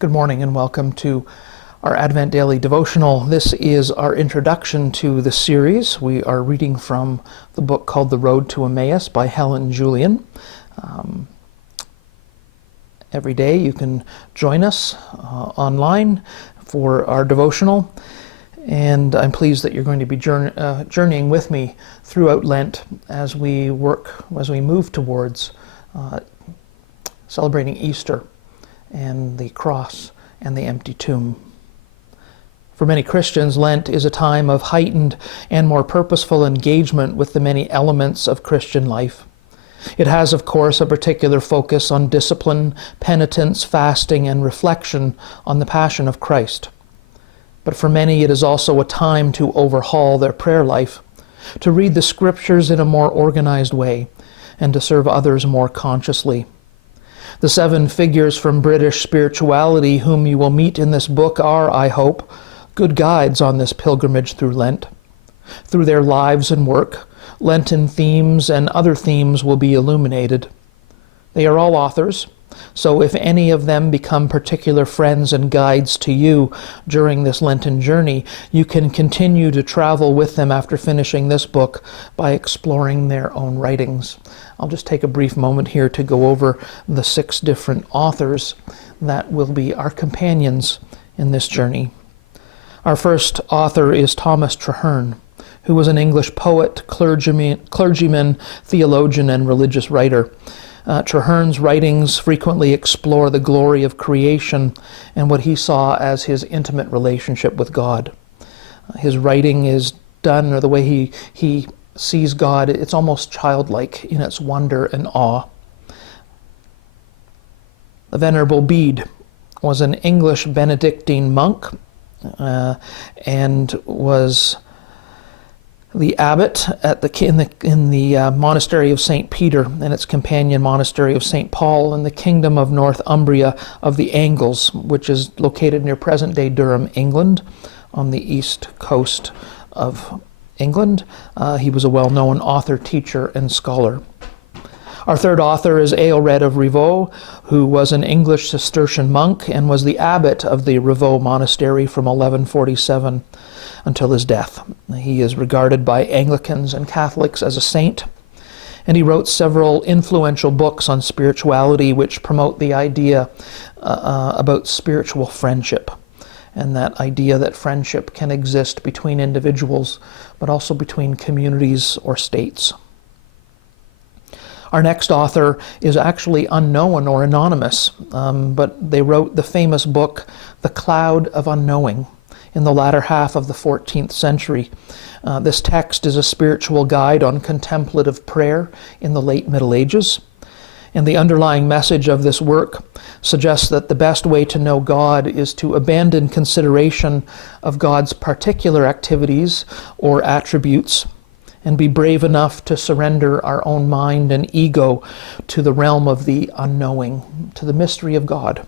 Good morning and welcome to our Advent Daily Devotional. This is our introduction to the series. We are reading from the book called The Road to Emmaus by Helen Julian. Every day you can join us online for our devotional, and I'm pleased that you're going to be journeying with me throughout Lent as we move towards celebrating Easter and the cross and the empty tomb. For many Christians, Lent is a time of heightened and more purposeful engagement with the many elements of Christian life. It has, of course, a particular focus on discipline, penitence, fasting, and reflection on the Passion of Christ. But for many, it is also a time to overhaul their prayer life, to read the Scriptures in a more organized way, and to serve others more consciously. The 7 figures from British spirituality whom you will meet in this book are, I hope, good guides on this pilgrimage through Lent. Through their lives and work, Lenten themes and other themes will be illuminated. They are all authors, so if any of them become particular friends and guides to you during this Lenten journey, you can continue to travel with them after finishing this book by exploring their own writings. I'll just take a brief moment here to go over the 6 different authors that will be our companions in this journey. Our first author is Thomas Traherne, who was an English poet, clergyman, theologian, and religious writer. Traherne's writings frequently explore the glory of creation and what he saw as his intimate relationship with God. His writing is done, or the way he sees God, it's almost childlike in its wonder and awe. The Venerable Bede was an English Benedictine monk and was the abbot in the monastery of St. Peter and its companion monastery of St. Paul in the kingdom of Northumbria of the Angles, which is located near present-day Durham, England, on the east coast of England. He was a well-known author, teacher, and scholar. Our third author is Aelred of Rievaulx, who was an English Cistercian monk and was the abbot of the Rievaulx monastery from 1147 until his death. He is regarded by Anglicans and Catholics as a saint, and he wrote several influential books on spirituality which promote the idea about spiritual friendship, and that idea that friendship can exist between individuals, but also between communities or states. Our next author is actually unknown or anonymous, but they wrote the famous book, The Cloud of Unknowing, in the latter half of the 14th century. This text is a spiritual guide on contemplative prayer in the late Middle Ages. And the underlying message of this work suggests that the best way to know God is to abandon consideration of God's particular activities or attributes and be brave enough to surrender our own mind and ego to the realm of the unknowing, to the mystery of God,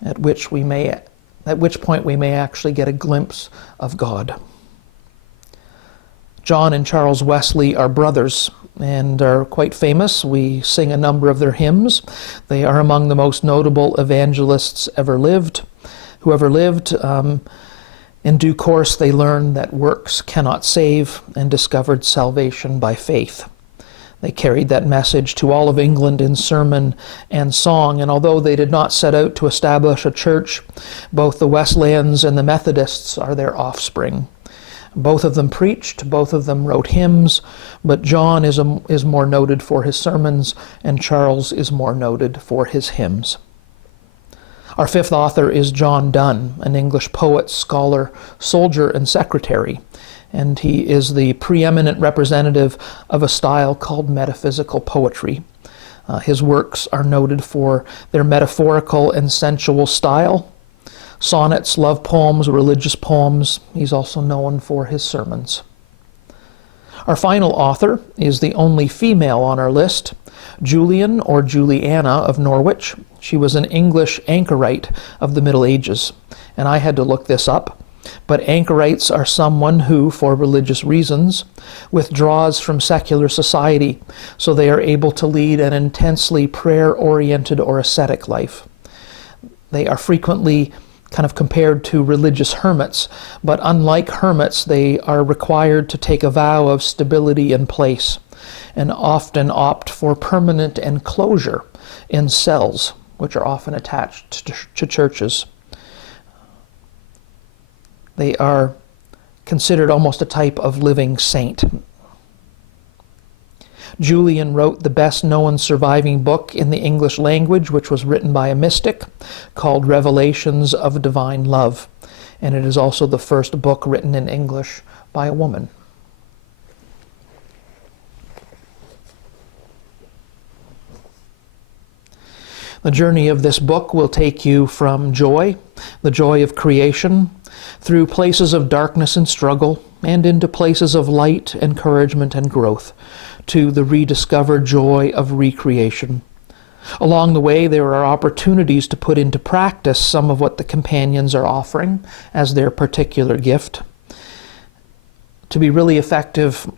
at which point we may actually get a glimpse of God. John and Charles Wesley are brothers and are quite famous. We sing a number of their hymns. They are among the most notable evangelists who ever lived. In due course, they learned that works cannot save and discovered salvation by faith. They carried that message to all of England in sermon and song, and although they did not set out to establish a church, both the Wesleyans and the Methodists are their offspring. Both of them preached, both of them wrote hymns, but John is more noted for his sermons, and Charles is more noted for his hymns. Our fifth author is John Donne, an English poet, scholar, soldier, and secretary, and he is the preeminent representative of a style called metaphysical poetry. His works are noted for their metaphorical and sensual style. Sonnets, love poems, religious poems. He's also known for his sermons. Our final author is the only female on our list, Julian or Juliana of Norwich. She was an English anchorite of the Middle Ages, and I had to look this up. But anchorites are someone who, for religious reasons, withdraws from secular society so they are able to lead an intensely prayer-oriented or ascetic life. They are frequently kind of compared to religious hermits, but unlike hermits, they are required to take a vow of stability in place and often opt for permanent enclosure in cells, which are often attached to churches. They are considered almost a type of living saint. Julian wrote the best-known surviving book in the English language, which was written by a mystic, called Revelations of Divine Love. And it is also the first book written in English by a woman. The journey of this book will take you from joy, the joy of creation, through places of darkness and struggle, and into places of light, encouragement, and growth, to the rediscovered joy of recreation. Along the way, there are opportunities to put into practice some of what the companions are offering as their particular gift. To be really effective,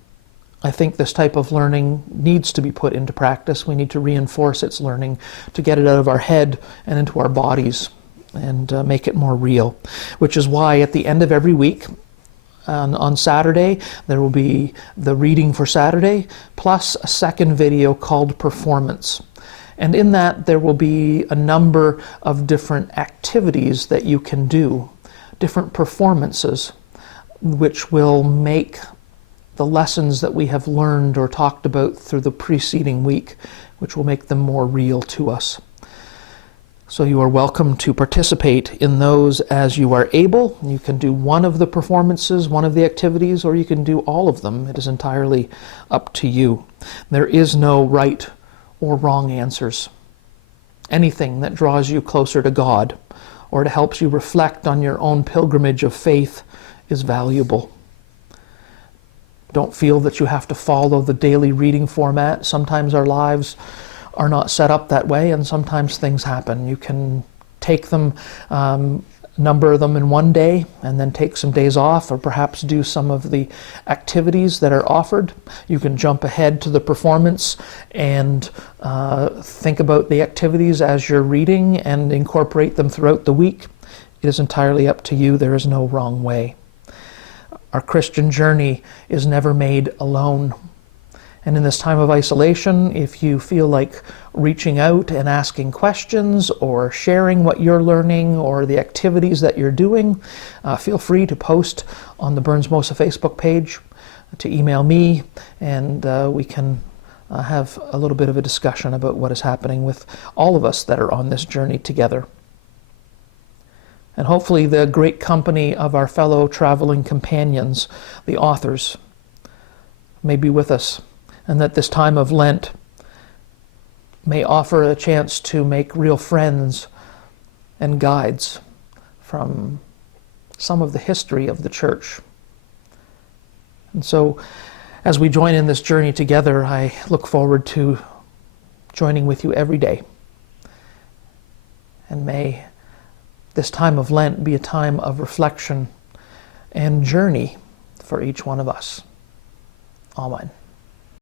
I think this type of learning needs to be put into practice. We need to reinforce its learning to get it out of our head and into our bodies and make it more real, which is why at the end of every week, on Saturday, there will be the reading for Saturday, plus a second video called Performance. And in that, there will be a number of different activities that you can do, different performances, which will make the lessons that we have learned or talked about through the preceding week, which will make them more real to us. So you are welcome to participate in those as you are able. You can do one of the performances, one of the activities, or you can do all of them. It is entirely up to you. There is no right or wrong answers. Anything that draws you closer to God or that helps you reflect on your own pilgrimage of faith is valuable. Don't feel that you have to follow the daily reading format. Sometimes our lives are not set up that way, and sometimes things happen. You can take them, number them in one day, and then take some days off, or perhaps do some of the activities that are offered. You can jump ahead to the performance and think about the activities as you're reading and incorporate them throughout the week. It is entirely up to you. There is no wrong way. Our Christian journey is never made alone. And in this time of isolation, if you feel like reaching out and asking questions or sharing what you're learning or the activities that you're doing, feel free to post on the Burns Mosa Facebook page, to email me, and we can have a little bit of a discussion about what is happening with all of us that are on this journey together. And hopefully the great company of our fellow traveling companions, the authors, may be with us, and that this time of Lent may offer a chance to make real friends and guides from some of the history of the Church. And so, as we join in this journey together, I look forward to joining with you every day. And may this time of Lent be a time of reflection and journey for each one of us. Amen.